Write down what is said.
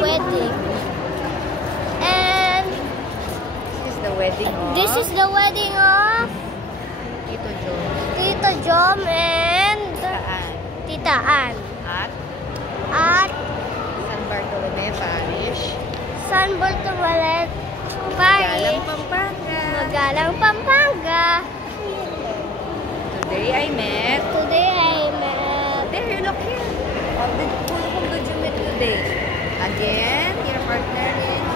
wedding. And This is the wedding of... this is the wedding of Tito Joe. Tito Jom and Saan? Tita Ann. At At San Bartolome Parish. San Bartolome Galang Parish, Pampanga. Magalang, Pampanga. Today I met... Today I met... There, you look here. Whom did you meet today? Again, your partner is...